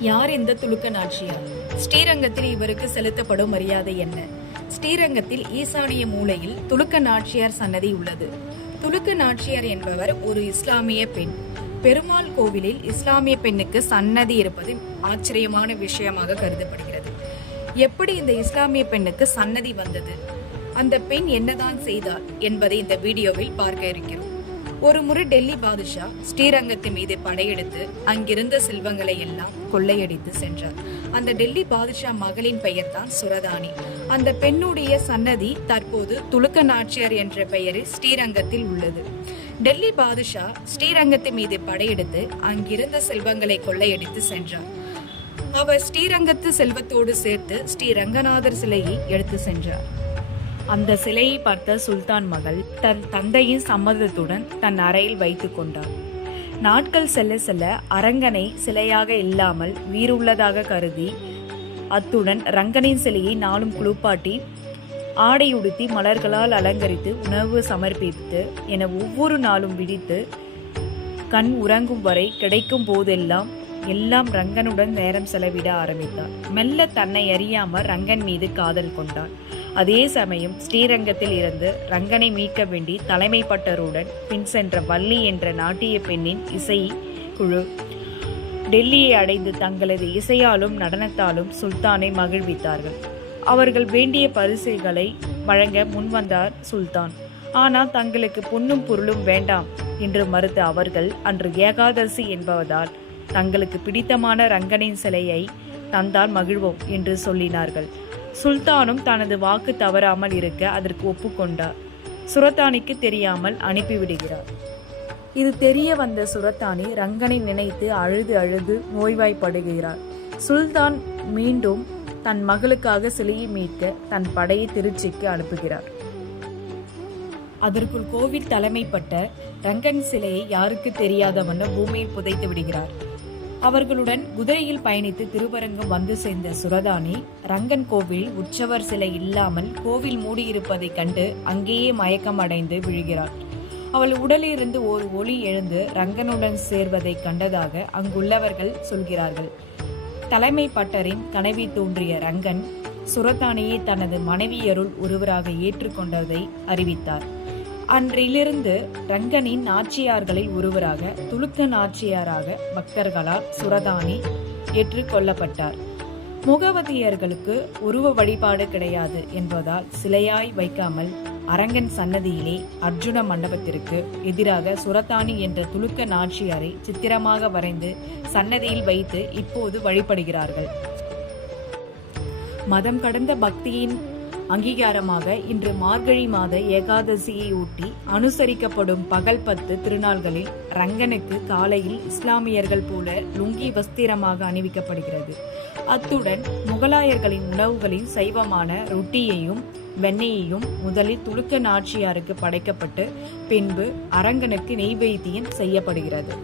யார் இந்த துலுக்க நாச்சியார் ஸ்ரீரங்கத்தில் இவருக்கு செலுத்தப்படும் மரியாதை என்ன? ஸ்ரீரங்கத்தில் ஈசானிய மூலையில் துலுக்க நாச்சியார் சன்னதி உள்ளது. துலுக்க நாச்சியார் என்பவர் ஒரு இஸ்லாமிய பெண். பெருமாள் கோவிலில் இஸ்லாமிய பெண்ணுக்கு சன்னதி இருப்பது ஆச்சரியமான விஷயமாக கருதப்படுகிறது. எப்படி இந்த இஸ்லாமிய பெண்ணுக்கு சன்னதி வந்தது? அந்த பெண் என்னதான் செய்தார் என்பதை இந்த வீடியோவில் பார்க்க இருக்கிறோம். ஒரு முறை டெல்லி பாதுஷா ஸ்ரீரங்கத்து மீது படையெடுத்து அங்கிருந்த செல்வங்களை எல்லாம் கொள்ளையடித்து சென்றார். அந்த டெல்லி பாதுஷா மகளின் பெயர் தான் சுரதானி. அந்த பெண்ணுடைய சன்னதி தற்போது துலுக்க நாச்சியார் என்ற பெயரில் ஸ்ரீரங்கத்தில் உள்ளது. டெல்லி பாதுஷா ஸ்ரீரங்கத்தின் மீது படையெடுத்து அங்கிருந்த செல்வங்களை கொள்ளையடித்து சென்றார். அவர் ஸ்ரீரங்கத்து செல்வத்தோடு சேர்த்து ஸ்ரீ ரங்கநாதர் சிலையை எடுத்து சென்றார். அந்த சிலையை பார்த்த சுல்தான் மகள் தன் தந்தையின் சம்மதத்துடன் தன் அறையில் வைத்து கொண்டார் நாட்கள் செல்ல செல்ல அரங்கனை சிலையாக இல்லாமல் உயிருள்ளதாக கருதி அத்துடன் ரங்கனின் சிலையை நாளும் குளிப்பாட்டி ஆடை உடுத்தி மலர்களால் அலங்கரித்து உணவு சமர்ப்பித்து என ஒவ்வொரு நாளும் விடித்து கண் உறங்கும் வரை கிடைக்கும் போதெல்லாம் எல்லாம் ரங்கனுடன் நேரம் செலவிட ஆரம்பித்தார் மெல்ல தன்னை அறியாமல் ரங்கன் மீது காதல் கொண்டார் அதே சமயம் ஸ்ரீரங்கத்தில் இருந்து ரங்கனை மீட்க வேண்டி தலைமைப்பட்டருடன் பின் சென்ற வள்ளி என்ற நாட்டிய பெண்ணின் இசை குழு டெல்லியை அடைந்து தங்களது இசையாலும் நடனத்தாலும் சுல்தானை மகிழ்வித்தார்கள். அவர்கள் வேண்டிய பரிசுகளை வழங்க முன்வந்தார் சுல்தான். ஆனால் தங்களுக்கு பொன்னும் பொருளும் வேண்டாம் என்று மறுத்த அவர்கள் அன்று ஏகாதசி என்பதால் தங்களுக்கு பிடித்தமான ரங்கனின் சிலையை தந்தால் மகிழ்வோம் என்று சொல்லினார்கள். சுல்தானும் தனது வாக்கு தவறாமல் இருக்க அதற்கு ஒப்புக்கொண்டார். சுரத்தானிக்கு தெரியாமல் அனுப்பிவிடுகிறார். இது தெரிய வந்த சுரத்தானி ரங்கனை நினைத்து அழுது அழுது நோய்வாய்ப்படுகிறார். சுல்தான் மீண்டும் தன் மகளுக்காக சிலையை மீட்க தன் படையை திருச்சிக்கு அனுப்புகிறார். அதற்குள் கோவில் தலைமைப்பட்ட ரங்கன் சிலையை யாருக்கு தெரியாத வண்ணம் பூமியில் புதைத்து விடுகிறார். அவர்களுடன் குதிரையில் பயணித்து திருவரங்கம் வந்து சேர்ந்த சுரதானி ரங்கன் கோவில் உற்சவர் சிலை இல்லாமல் கோவில் மூடியிருப்பதைக் கண்டு அங்கேயே மயக்கம் அடைந்து விழுகிறாள். அவள் உடலிலிருந்து ஒரு ஒளி எழுந்து ரங்கனுடன் சேர்வதைக் கண்டதாக அங்குள்ளவர்கள் சொல்கிறார்கள். தலைமை பட்டரின் கனவி தோன்றிய ரங்கன் சுரதானியை தனது மனைவியருள் ஒருவராக ஏற்றுக்கொண்டதை அறிவித்தார். அன்றிலிருந்து ரங்கனின் நாச்சியார்களில் ஒருவராக துலுக்க நாச்சியாராக பக்தர்களால் சுரதானி ஏற்றுக்கொள்ளப்பட்டார் முகவதியர்களுக்கு உருவ வழிபாடு கிடையாது என்பதால் சிலையாய் வைக்காமல் அரங்கன் சன்னதியிலே அர்ஜுன மண்டபத்திற்கு எதிராக சுரத்தானி என்ற துலுக்க நாச்சியாரை சித்திரமாக வரைந்து சன்னதியில் வைத்து இப்போது வழிபடுகிறார்கள். மதம் கடந்த பக்தியின் அங்கீகாரமாக இன்று மார்கழி மாத ஏகாதசியை ஒட்டி அனுசரிக்கப்படும் பகல் பத்து திருநாள்களில் ரங்கனுக்கு காலையில் இஸ்லாமியர்கள் போல லுங்கி வஸ்திரமாக அணிவிக்கப்படுகிறது. அத்துடன் முகலாயர்களின் உணவுகளின் சைவமான ரொட்டியையும் வெண்ணெயையும் முதலில் துலுக்க நாச்சியாருக்கு படைக்கப்பட்டு பின்பு அரங்கனுக்கு நெய்வேத்தியம் செய்யப்படுகிறது.